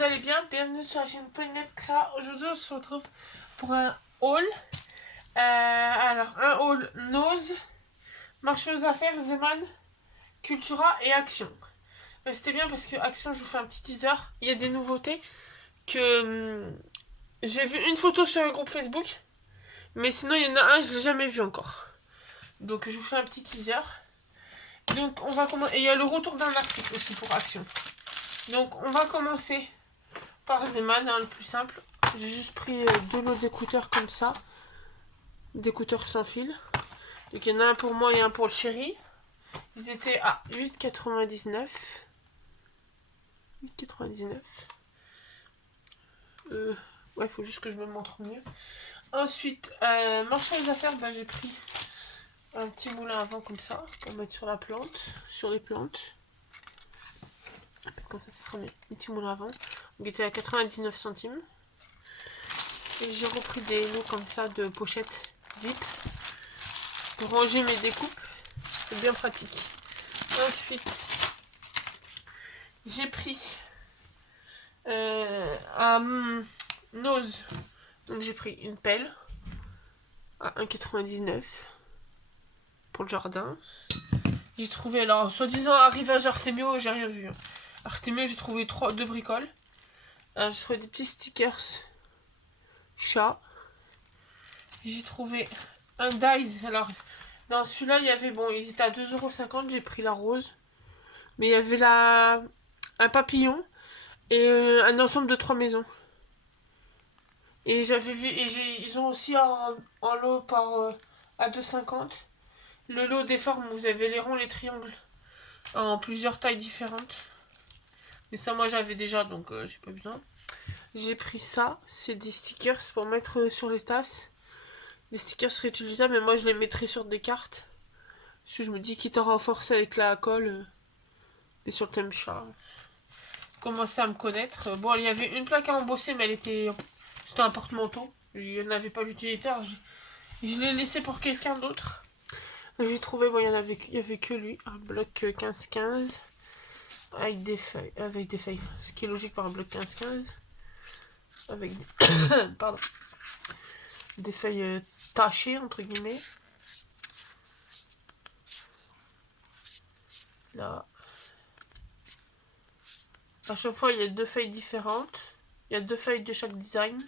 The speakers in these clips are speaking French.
vous allez bien. Bienvenue sur la chaîne Polynetka. Aujourd'hui on se retrouve pour un haul. Alors un haul Nose, Marché aux affaires, Zeman, Cultura et Action. Restez bien parce que Action, je vous fais un petit teaser. Il y a des nouveautés que j'ai vu une photo sur un groupe Facebook, mais sinon il y en a un je l'ai jamais vu encore. Donc je vous fais un petit teaser. Donc on va commencer. Et il y a le retour d'un article aussi pour Action. Donc on va commencer par Zeman, hein, le plus simple. J'ai juste pris deux lots d'écouteurs comme ça. D'écouteurs sans fil. Donc il y en a un pour moi et un pour le chéri. Ils étaient à 8,99. 8,99. Ouais, il faut juste que je me montre mieux. Ensuite, marché aux affaires, bah, j'ai pris un petit moulin à vent comme ça. Pour mettre sur la plante. Sur les plantes. Comme ça sera mieux. Un petit moulin à vent. Donc il était à 99 centimes. Et j'ai repris des lots comme ça de pochettes zip. Pour ranger mes découpes. C'est bien pratique. Ensuite, j'ai pris un Nose. Donc j'ai pris une pelle à 1,99 pour le jardin. J'ai trouvé, alors, soi-disant arrivage Artemio, j'ai rien vu. Artemio, j'ai trouvé deux bricoles. J'ai trouvé des petits stickers chat. J'ai trouvé un Dice. Alors, dans celui-là, il y avait, bon, ils étaient à 2,50 €. J'ai pris la rose. Mais il y avait un papillon et un ensemble de 3 maisons. Et j'avais vu, et ils ont aussi en lot à 2,50 €. Le lot des formes, vous avez les ronds, les triangles, en plusieurs tailles différentes. Mais ça, moi, j'avais déjà, donc j'ai pas besoin. J'ai pris ça, c'est des stickers pour mettre sur les tasses. Des stickers réutilisables, mais moi, je les mettrai sur des cartes. Parce que je me dis, quitte à renforcer avec la colle, et sur le thème chat. Commencer à me connaître. Bon, il y avait une plaque à embosser, mais c'était un porte-manteau. Il n'y en avait pas l'utilitaire. Je l'ai laissé pour quelqu'un d'autre. J'ai trouvé, bon, il y avait que lui, un bloc 15-15 avec des feuilles. Ce qui est logique par un bloc 15-15 avec pardon, des feuilles tachées entre guillemets. Là, à chaque fois, il y a deux feuilles différentes. Il y a deux feuilles de chaque design.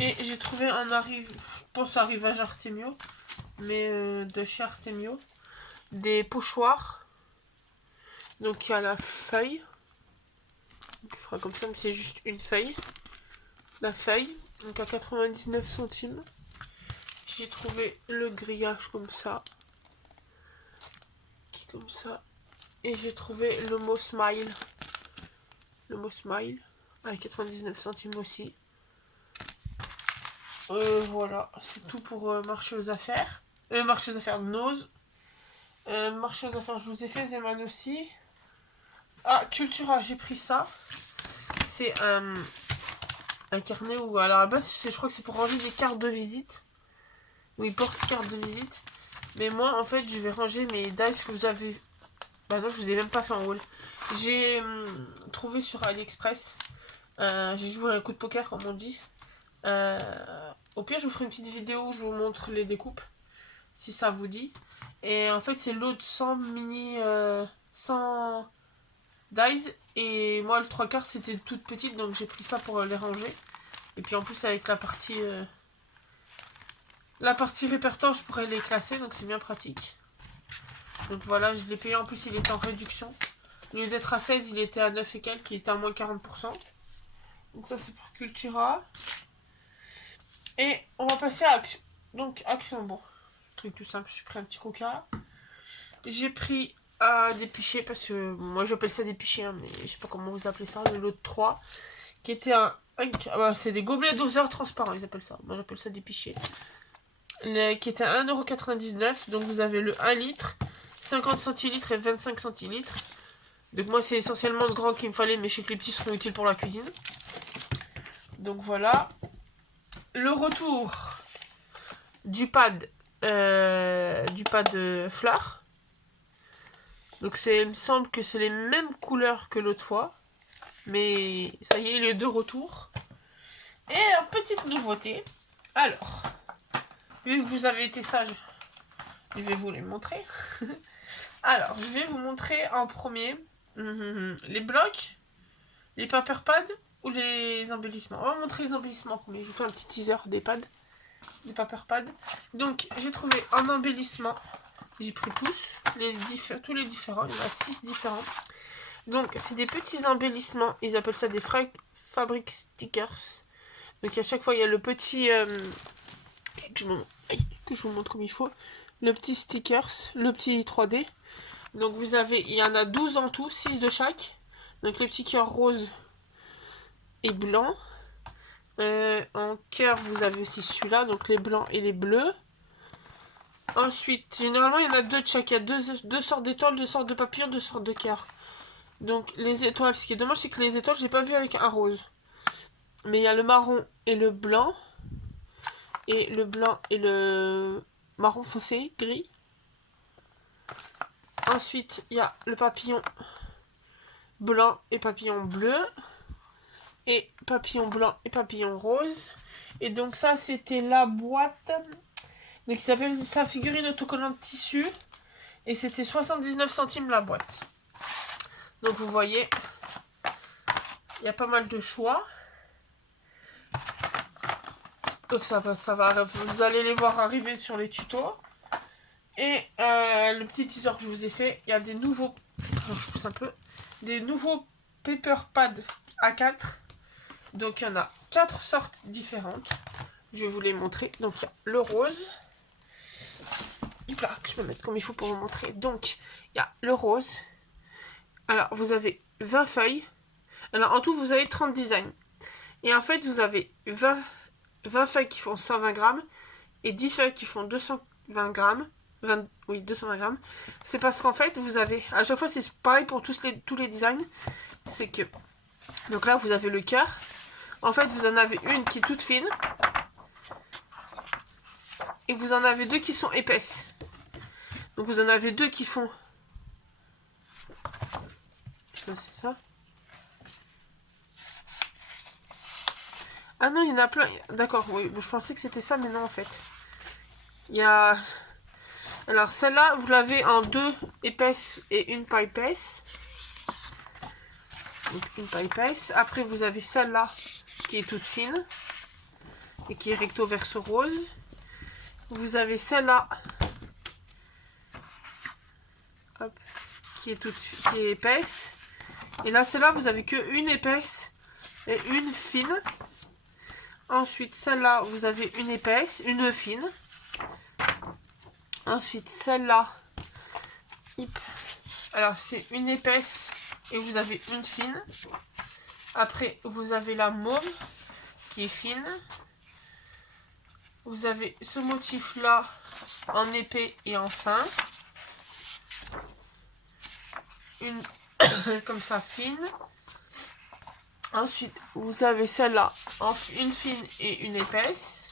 Et j'ai trouvé je pense arrivage Artemio, mais de chez Artemio, des pochoirs. Donc il y a la feuille. Donc, il fera comme ça, mais c'est juste une feuille. La feuille, donc à 99 centimes. J'ai trouvé le grillage comme ça. Qui comme ça. Et j'ai trouvé le mot smile. Le mot smile. À 99 centimes aussi. Voilà, c'est tout pour marché aux affaires. Marché aux affaires de Nose. Marché aux affaires, je vous ai fait Zeman aussi. Ah, Cultura, j'ai pris ça. C'est un carnet où, alors à la base, je crois que c'est pour ranger des cartes de visite. Oui, porte-carte de visite. Mais moi, en fait, je vais ranger mes dice que vous avez. Bah non, je vous ai même pas fait en haul. J'ai trouvé sur AliExpress. J'ai joué un coup de poker, comme on dit. Au pire, je vous ferai une petite vidéo où je vous montre les découpes. Si ça vous dit. Et en fait, c'est l'eau de 100 mini. 100 dice. Et moi, le 3/4, c'était toute petite. Donc, j'ai pris ça pour les ranger. Et puis, en plus, avec la partie répertoire, je pourrais les classer. Donc, c'est bien pratique. Donc, voilà, je l'ai payé. En plus, il était en réduction. Au lieu d'être à 16, il était à 9 et quelques. Il était à moins 40%. Donc, ça, c'est pour Cultura. Et on va passer à Action. Donc, Action, bon. Truc tout simple, j'ai pris un petit coca. J'ai pris des pichets, parce que moi j'appelle ça des pichets, hein, mais je sais pas comment vous appelez ça, le lot de 3. Qui était c'est des gobelets doseurs transparents, ils appellent ça. Moi j'appelle ça des pichets. Qui était à 1,99 €. Donc vous avez le 1 litre, 50 centilitres et 25 centilitres. Donc moi c'est essentiellement le grand qu'il me fallait, mais je sais que les petits seront utiles pour la cuisine. Donc voilà. Le retour du pad fleurs. Donc il me semble que c'est les mêmes couleurs que l'autre fois. Mais ça y est, il est de retour. Et petite nouveauté. Alors, vu que vous avez été sage, je vais vous les montrer. Alors, je vais vous montrer en premier les blocs, les paper pads ou les embellissements. On va montrer les embellissements en premier. Je vous fais un petit teaser des pads, des paper pads. Donc, j'ai trouvé un embellissement. J'ai pris tous les différents. Il y en a 6 différents. Donc, c'est des petits embellissements. Ils appellent ça des fabric stickers. Donc, à chaque fois, il y a le petit... que je vous montre comme il faut. Le petit stickers, le petit 3D. Donc, vous avez... Il y en a 12 en tout, 6 de chaque. Donc, les petits cœurs roses et blancs. En cœur, vous avez aussi celui-là. Donc, les blancs et les bleus. Ensuite, généralement, il y en a 2 de chaque. Il y a deux sortes d'étoiles, 2 sortes de papillons, 2 sortes de cœurs. Donc, les étoiles, ce qui est dommage, c'est que les étoiles, j'ai pas vu avec un rose. Mais il y a le marron et le blanc. Et le blanc et le marron foncé, gris. Ensuite, il y a le papillon blanc et papillon bleu. Et papillon blanc et papillon rose. Et donc ça, c'était la boîte. Donc il s'appelle sa figurine autocollante tissu. Et c'était 79 centimes la boîte. Donc vous voyez, il y a pas mal de choix. Donc ça va, vous allez les voir arriver sur les tutos. Et le petit teaser que je vous ai fait, il y a des nouveaux, je pousse un peu, des nouveaux paper pads A4. Donc il y en a 4 sortes différentes. Je vais vous les montrer. Donc il y a le rose. Là, que je peux mettre comme il faut pour vous montrer. Donc il y a le rose. Alors vous avez 20 feuilles. Alors en tout vous avez 30 designs. Et en fait vous avez 20 feuilles qui font 120 grammes et 10 feuilles qui font 220 grammes. 220 grammes. C'est parce qu'en fait, vous avez... À chaque fois, c'est pareil pour tous les designs. C'est que... Donc là, vous avez le cœur. En fait, vous en avez une qui est toute fine. Et vous en avez 2 qui sont épaisses. Donc vous en avez 2 qui font... Je sais pas si c'est ça. Ah non, il y en a plein. D'accord, oui. Je pensais que c'était ça, mais non, en fait. Il y a... Alors, celle-là, vous l'avez en 2 épaisses et une pas épaisse. Donc, une pas épaisse. Après, vous avez celle-là qui est toute fine et qui est recto verso rose. Vous avez celle-là qui est épaisse. Et là, celle-là, vous avez que une épaisse et une fine. Ensuite, celle-là, vous avez une épaisse, une fine. Ensuite, celle-là, alors c'est une épaisse et vous avez une fine. Après, vous avez la mauve qui est fine. Vous avez ce motif-là en épais et en fin. Une comme ça fine. Ensuite, vous avez celle-là en une fine et une épaisse.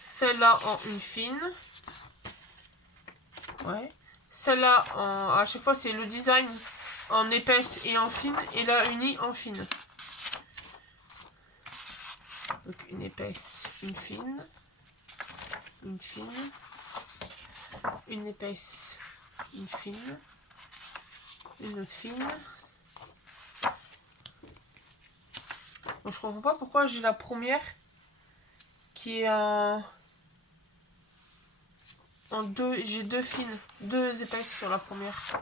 Celle-là en une fine. Ouais. Celle-là, à chaque fois, c'est le design en épaisse et en fine. Et là, unie en fine. Donc, une épaisse, une fine. Une fine. Une épaisse, une fine. Une autre fine. Donc, je comprends pas pourquoi j'ai la première qui est en 2. J'ai 2 fines, 2 épaisses sur la première.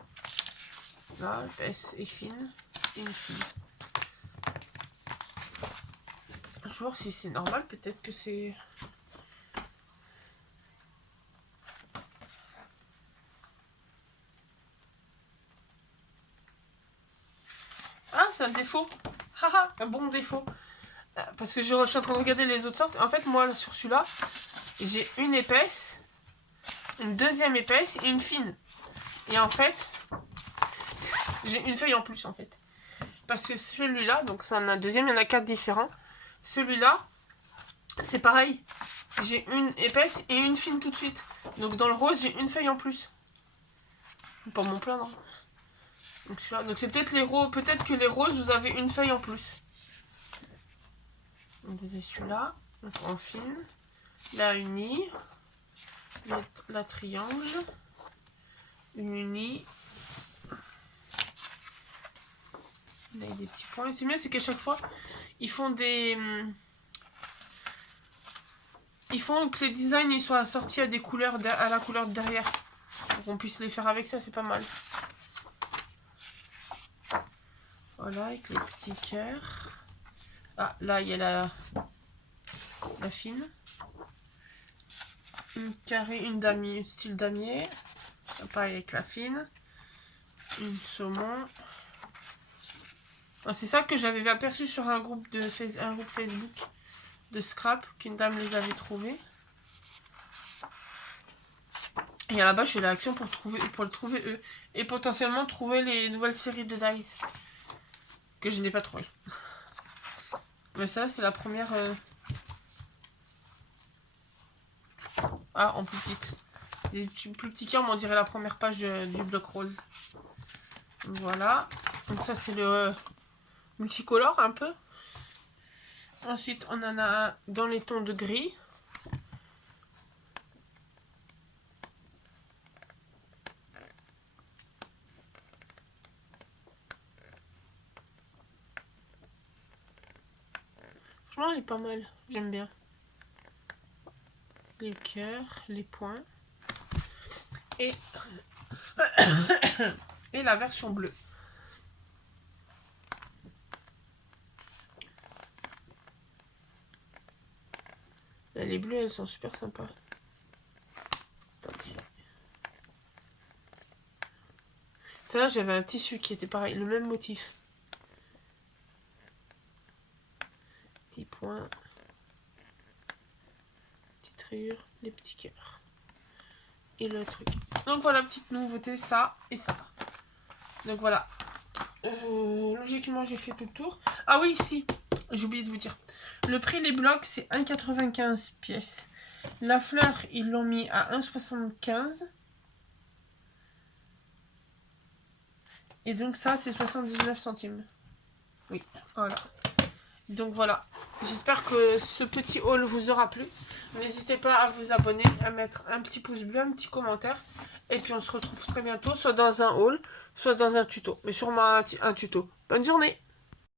Là, épaisse et fine. Et une fine. Je vais voir si c'est normal. Peut-être que c'est... Ah, c'est un défaut. Haha, un bon défaut. Parce que je suis en train de regarder les autres sortes. En fait, moi, là, sur celui-là, j'ai une épaisse, une deuxième épaisse et une fine. Et en fait, j'ai une feuille en plus, en fait. Parce que celui-là, donc c'est un deuxième, il y en a 4 différents. Celui-là, c'est pareil. J'ai une épaisse et une fine tout de suite. Donc dans le rose, j'ai une feuille en plus. Pas mon plaindre. Donc celui-là. Donc c'est peut-être les roses. Peut-être que les roses, vous avez une feuille en plus. Donc vous avez celui-là. Donc en fine. La unie. La triangle. Une unie. Là, il y a des petits points. Et c'est mieux, c'est qu'à chaque fois, ils font des... Ils font que les designs ils soient assortis à des couleurs, à la couleur de derrière. Pour qu'on puisse les faire avec ça, c'est pas mal. Voilà, avec les petits cœurs. Ah, là, il y a la fine. Une carré, une damier, style damier. Pareil avec la fine. Une saumon. Ah, c'est ça que j'avais aperçu sur un groupe Facebook de scrap, qu'une dame les avait trouvés. Et là-bas, je suis à l'action pour le trouver eux. Et potentiellement trouver les nouvelles séries de Dice. Que je n'ai pas trouvé. Mais ça, c'est la première... Ah, en plus petite. Des plus petits cœurs, mais on dirait la première page du bloc rose. Donc, voilà. Donc ça, c'est le multicolore un peu. Ensuite, on en a un dans les tons de gris. Franchement, elle est pas mal. J'aime bien. Les cœurs, les points. Et... et la version bleue. Les bleues, elles sont super sympas. Celle-là, j'avais un tissu qui était pareil, le même motif. Petits points. Petite rayure, les petits cœurs. Et le truc. Donc voilà, petite nouveauté, ça et ça. Donc voilà. Logiquement, j'ai fait tout le tour. Ah oui, si. J'ai oublié de vous dire. Le prix des blocs, c'est 1,95 pièces. La fleur, ils l'ont mis à 1,75. Et donc ça, c'est 79 centimes. Oui, voilà. Donc voilà. J'espère que ce petit haul vous aura plu. N'hésitez pas à vous abonner, à mettre un petit pouce bleu, un petit commentaire. Et puis on se retrouve très bientôt, soit dans un haul, soit dans un tuto. Mais sûrement un tuto. Bonne journée!